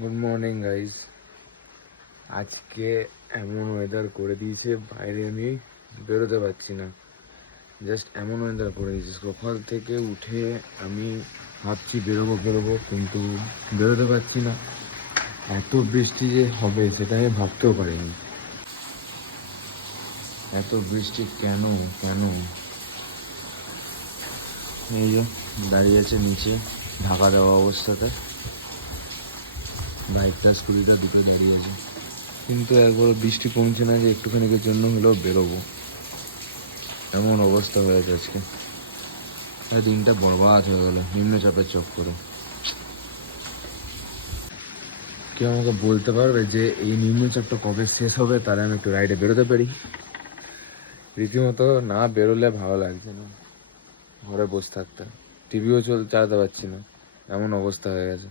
Good morning guys. আজকে এমন weather করে দিয়েছে, বাইরে আমি বেরোতে পারছি না। জাস্ট এমন ওয়েদার করে দিয়েছে, সকাল থেকে উঠে আমি ভাবছি বেরোবো কিন্তু বেরোতে পারছি না। এত বৃষ্টি যে হবে সেটা আমি ভাবতেও পারিনি। এত বৃষ্টি কেন কেন এই যে দাঁড়িয়ে আছে নিচে ঢাকা দেওয়া অবস্থাতে, বাইকটা স্কুটিটা দুটো দাঁড়িয়ে আছে, কিন্তু একবার বৃষ্টি কমছে না যে একটুখানিকের জন্য হলেও বেরোবো। এমন অবস্থা হয়েছে আজকে, দিনটা বরবাদ হয়ে গেল নিম্নচাপের চক্করে। কেউ আমাকে বলতে পারবে যে এই নিম্নচাপটা কবে শেষ হবে, তাহলে আমি একটু রাইডে বেরোতে পারি? রীতিমতো না বেরোলে ভালো লাগছে না, ঘরে বসে থাকতে। টিভিও চালাতে পারছি না, এমন অবস্থা হয়ে গেছে।